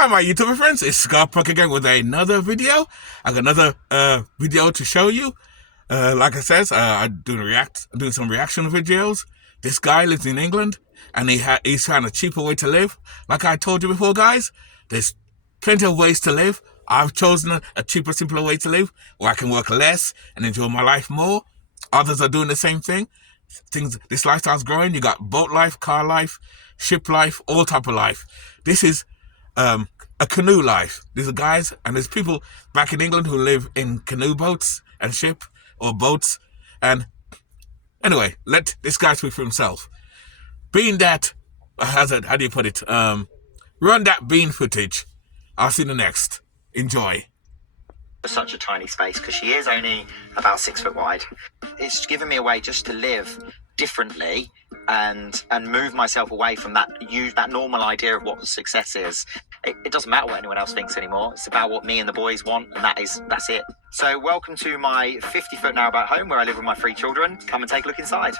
Hi, my YouTube friends. It's Scott Puck again with another video. I got another video to show you. Like I said, I'm doing some reaction videos. This guy lives in England, and he's found a cheaper way to live. Like I told you before, guys, there's plenty of ways to live. I've chosen a cheaper, simpler way to live, where I can work less and enjoy my life more. Others are doing the same thing. This lifestyle's growing. You got boat life, car life, ship life, all type of life. This is a canoe life. There's guys and there's people back in England who live in canoe boats and ship or boats. And anyway, let this guy speak for himself. Being that, how do you put it? Run that bean footage. I'll see you next. Enjoy. Such a tiny space because she is only about 6 foot wide. It's given me a way just to live differently and move myself away from that normal idea of what success is. It doesn't matter what anyone else thinks anymore. It's about what me and the boys want, and that's it. So welcome to my 50-foot narrowboat home where I live with my 3 children. Come and take a look inside.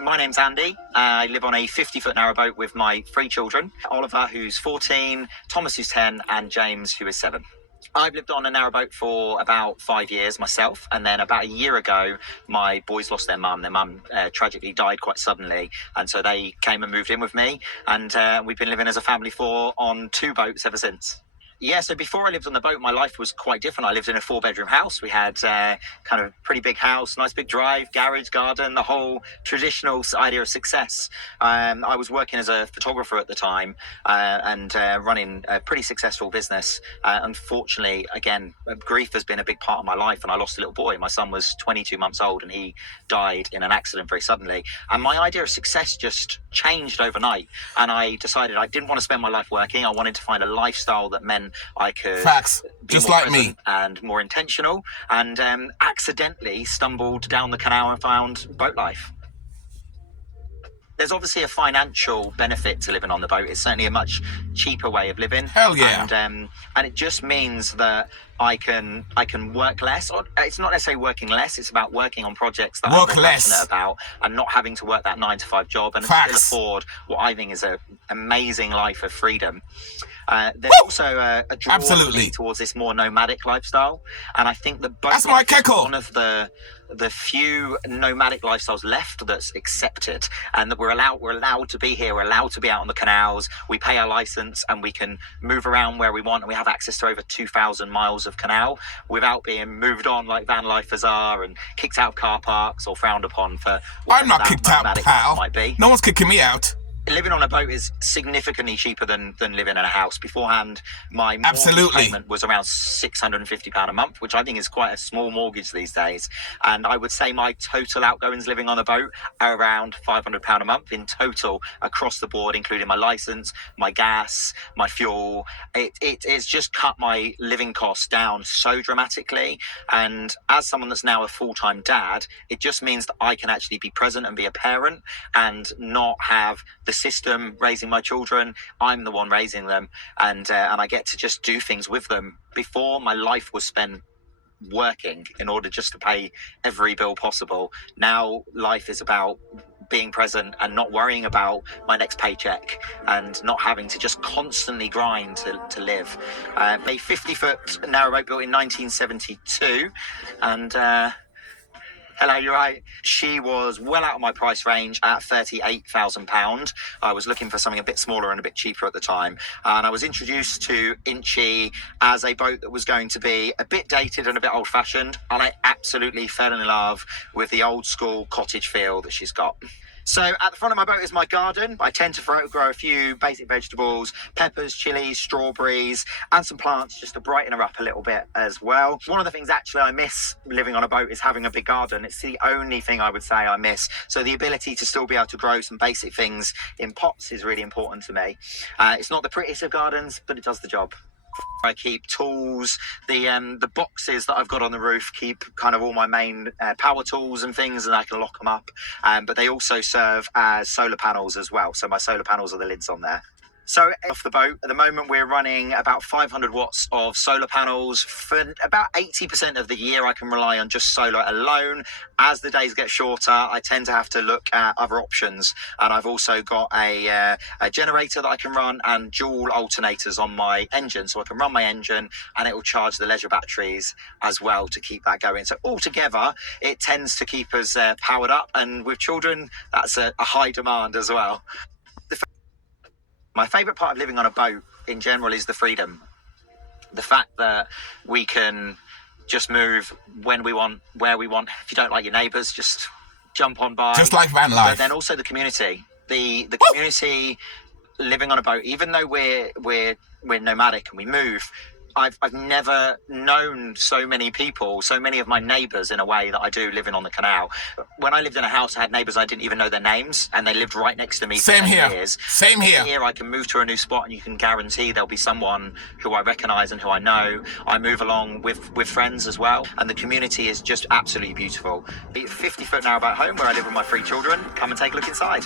My name's Andy. I live on a 50-foot narrowboat with my 3 children. Oliver, who's 14, Thomas, who's 10, and James, who is 7. I've lived on a narrowboat for about 5 years myself, and then about a year ago, my boys lost their mum. Their mum tragically died quite suddenly, and so they came and moved in with me, and we've been living as a family on 2 boats ever since. Yeah, so before I lived on the boat, my life was quite different. I lived in a 4-bedroom house. We had kind of pretty big house, nice big drive, garage, garden, the whole traditional idea of success. I was working as a photographer at the time and running a pretty successful business. Unfortunately, again, grief has been a big part of my life, and I lost a little boy. My son was 22 months old, and he died in an accident very suddenly. And my idea of success just changed overnight. And I decided I didn't want to spend my life working. I wanted to find a lifestyle that meant I could be just more like me and more intentional, and accidentally stumbled down the canal and found boat life. There's obviously a financial benefit to living on the boat. It's certainly a much cheaper way of living. Hell yeah. And it just means that I can work less. Or it's not necessarily working less. It's about working on projects that I'm very passionate about, and not having to work that 9-to-5 job, and still afford what I think is an amazing life of freedom. There's also a draw towards this more nomadic lifestyle, and I think that boat life is one of the few nomadic lifestyles left that's accepted, and that we're allowed to be here. We're allowed to be out on the canals. We pay our license, and we can move around where we want, and we have access to over 2,000 miles of canal without being moved on like van lifers are, and kicked out of car parks or frowned upon for I'm not kicked out, pal. Might be. No one's kicking me out. Living on a boat is significantly cheaper than living in a house. Beforehand, my mortgage payment was around £650 a month, which I think is quite a small mortgage these days. And I would say my total outgoings living on a boat are around £500 a month in total across the board, including my license, my gas, my fuel. It's just cut my living costs down so dramatically. And as someone that's now a full-time dad, it just means that I can actually be present and be a parent and not have the system raising my children. I'm the one raising them, and I get to just do things with them. Before, my life was spent working in order just to pay every bill possible. Now life is about being present and not worrying about my next paycheck, and not having to just constantly grind to live. A 50-foot narrowboat built in 1972, and hello, you're right. She was well out of my price range at £38,000. I was looking for something a bit smaller and a bit cheaper at the time. And I was introduced to Inchy as a boat that was going to be a bit dated and a bit old-fashioned. And I absolutely fell in love with the old-school cottage feel that she's got. So at the front of my boat is my garden. I tend to grow a few basic vegetables, peppers, chilies, strawberries, and some plants just to brighten her up a little bit as well. One of the things actually I miss living on a boat is having a big garden. It's the only thing I would say I miss. So the ability to still be able to grow some basic things in pots is really important to me. It's not the prettiest of gardens, but it does the job. I keep tools, the boxes that I've got on the roof keep kind of all my main power tools and things, and I can lock them up. But they also serve as solar panels as well. So my solar panels are the lids on there. So off the boat, at the moment we're running about 500 watts of solar panels. For about 80% of the year I can rely on just solar alone. As the days get shorter, I tend to have to look at other options. And I've also got a generator that I can run and dual alternators on my engine. So I can run my engine and it will charge the leisure batteries as well to keep that going. So altogether, it tends to keep us powered up. And with children, that's a high demand as well. My favourite part of living on a boat in general is the freedom. The fact that we can just move when we want, where we want. If you don't like your neighbours, just jump on by. Just like van life. But then also the community. The community living on a boat, even though we're nomadic and we move, I've never known so many people, so many of my neighbours in a way that I do living on the canal. When I lived in a house, I had neighbours I didn't even know their names, and they lived right next to me. Same for 10 here. years. Same here. Here I can move to a new spot and you can guarantee there'll be someone who I recognise and who I know. I move along with friends as well, and the community is just absolutely beautiful. 50 foot now about home where I live with my 3 children. Come and take a look inside.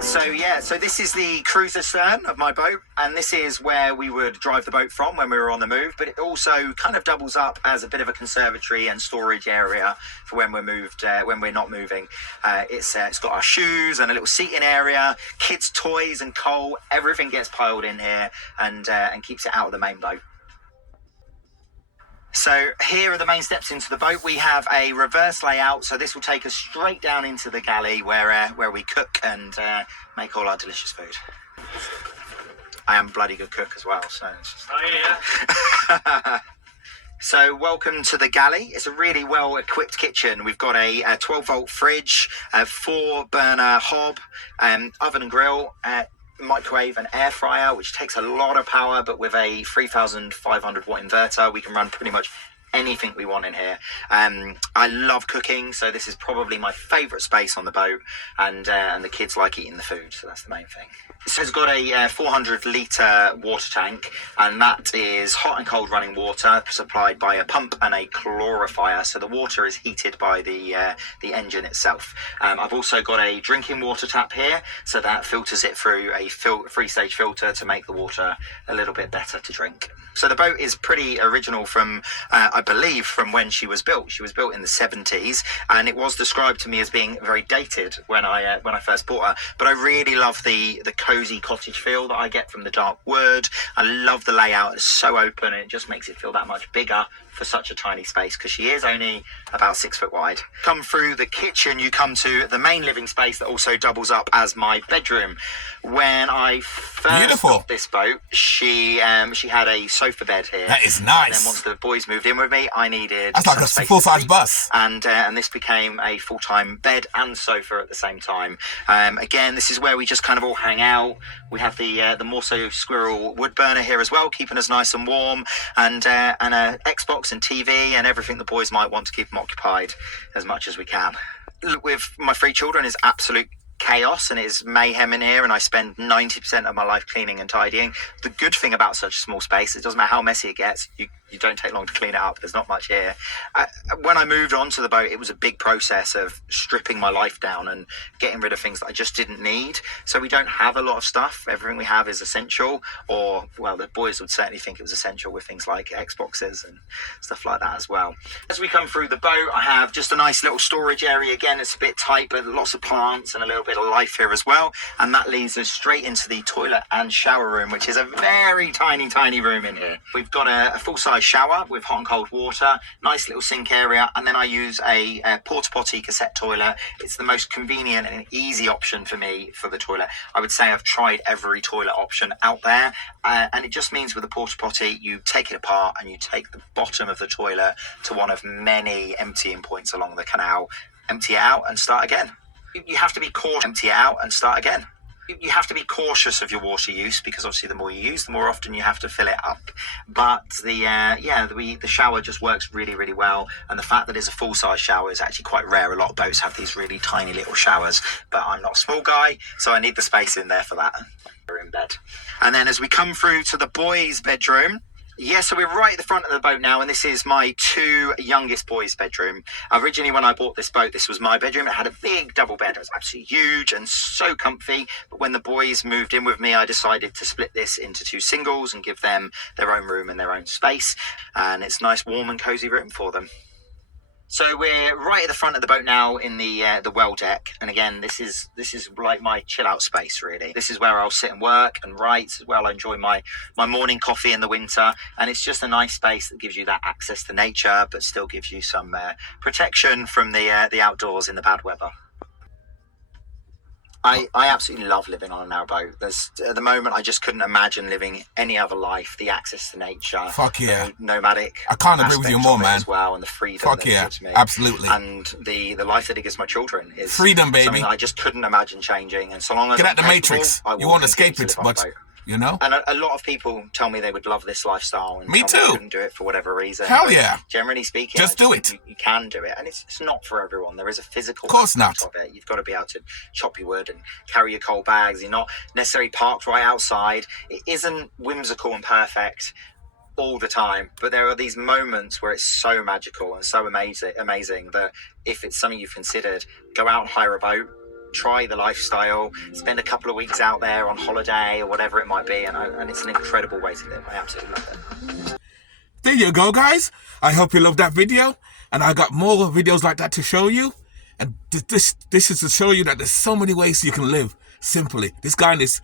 So this is the cruiser stern of my boat, and this is where we would drive the boat from when we were on the move, but it also kind of doubles up as a bit of a conservatory and storage area for when we're moved, when we're not moving. It's got our shoes and a little seating area, kids' toys and coal. Everything gets piled in here and keeps it out of the main boat. So here are the main steps into the boat. We have a reverse layout, so this will take us straight down into the galley where we cook and make all our delicious food. I am a bloody good cook as well, so it's just... Oh yeah. So welcome to the galley. It's a really well equipped kitchen. We've got a 12-volt fridge, a 4-burner hob, oven and grill, microwave and air fryer, which takes a lot of power, but with a 3,500 watt inverter we can run pretty much anything we want in here. I love cooking, so this is probably my favourite space on the boat, and the kids like eating the food, so that's the main thing. This has got a 400 litre water tank, and that is hot and cold running water supplied by a pump and a calorifier, so the water is heated by the engine itself. I've also got a drinking water tap here, so that filters it through a 3-stage filter to make the water a little bit better to drink. So the boat is pretty original from, I believe, from when she was built. She was built in the 70s, and it was described to me as being very dated when I first bought her. But I really love the cozy cottage feel that I get from the dark wood. I love the layout. It's so open, and it just makes it feel that much bigger for such a tiny space, because she is only about 6 foot wide. Come through the kitchen, you come to the main living space that also doubles up as my bedroom. When I first got this boat, she had a sofa bed here. That is nice. And then once the boys moved in with me, I needed... That's like a full-size bus. And this became a full-time bed and sofa at the same time. Again, this is where we just kind of all hang out. We have the Morso Squirrel wood burner here as well, keeping us nice and warm, and a Xbox and TV and everything the boys might want to keep them occupied as much as we can. With my 3 children is absolute chaos, and it is mayhem in here, and I spend 90% of my life cleaning and tidying. The good thing about such a small space, it doesn't matter how messy it gets, you don't take long to clean it up. There's not much here. When I moved onto the boat, it was a big process of stripping my life down and getting rid of things that I just didn't need. So we don't have a lot of stuff. Everything we have is essential, or, well, the boys would certainly think it was essential with things like Xboxes and stuff like that as well. As we come through the boat, I have just a nice little storage area. Again, it's a bit tight, but lots of plants and a little bit of life here as well. And that leads us straight into the toilet and shower room, which is a very tiny room in here. We've got a full-size shower with hot and cold water, nice little sink area, and then I use a porta potty cassette toilet. It's the most convenient and easy option for me for the toilet. I would say I've tried every toilet option out there, and it just means with a porta potty you take it apart and you take the bottom of the toilet to one of many emptying points along the canal, empty it out and start again. You have to be cautious. Empty it out and start again. You have to be cautious of your water use, because obviously the more you use, the more often you have to fill it up. But the shower just works really well, and the fact that it's a full-size shower is actually quite rare. A lot of boats have these really tiny little showers, but I'm not a small guy, so I need the space in there for that. We're in bed. And then as we come through to the boys' bedroom, Yeah, so we're right at the front of the boat now, and this is my two youngest boys' bedroom. Originally, when I bought this boat, this was my bedroom. It had a big double bed. It was absolutely huge and so comfy. But when the boys moved in with me, I decided to split this into two singles and give them their own room and their own space. And it's a nice, warm and cozy room for them. So we're right at the front of the boat now in the well deck, and again, this is like my chill out space. Really, this is where I'll sit and work and write as well. I enjoy my morning coffee in the winter, and it's just a nice space that gives you that access to nature, but still gives you some protection from the outdoors in the bad weather. I absolutely love living on a narrowboat. At the moment, I just couldn't imagine living any other life. The access to nature, fuck yeah, the nomadic. I can't agree with you more, man. As well, and the freedom. Fuck that yeah, it gives me. Absolutely. And the life that it gives my children is freedom, baby. Something I just couldn't imagine changing. And so long as get out the matrix, you won't escape it, but. You know, and a lot of people tell me they would love this lifestyle, and me too. Couldn't do it for whatever reason. Hell yeah! Generally speaking, just do it. You can do it, and it's not for everyone. There is a physical, of course not. Of it. You've got to be able to chop your wood and carry your coal bags. You're not necessarily parked right outside. It isn't whimsical and perfect all the time, but there are these moments where it's so magical and so amazing that if it's something you've considered, go out and hire a boat. Try the lifestyle, spend a couple of weeks out there on holiday or whatever it might be, and it's an incredible way to live. I absolutely love it. There you go, guys. I hope you loved that video, and I got more videos like that to show you. And this is to show you that there's so many ways you can live simply. This guy in this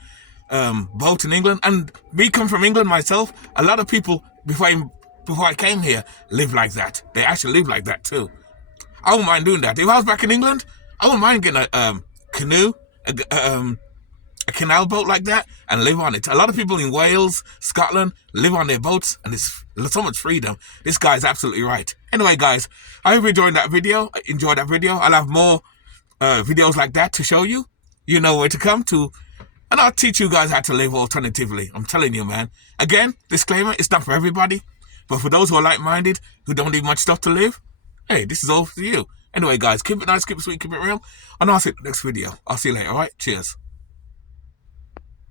boat in England, and me come from England myself, a lot of people before I came here live like that. They actually live like that too. I wouldn't mind doing that. If I was back in England, I wouldn't mind getting a canoe, a canal boat like that, and live on it. A lot of people in Wales, Scotland, live on their boats, and it's so much freedom. This guy's absolutely right. Anyway, guys, I hope you enjoyed that video. I'll have more videos like that to show you. You know where to come to, and I'll teach you guys how to live alternatively. I'm telling you, man. Again, disclaimer, it's not for everybody, but for those who are like-minded, who don't need much stuff to live, hey, this is all for you. Anyway, guys, keep it nice, keep it sweet, keep it real, and I'll see you in the next video. I'll see you later, alright? Cheers.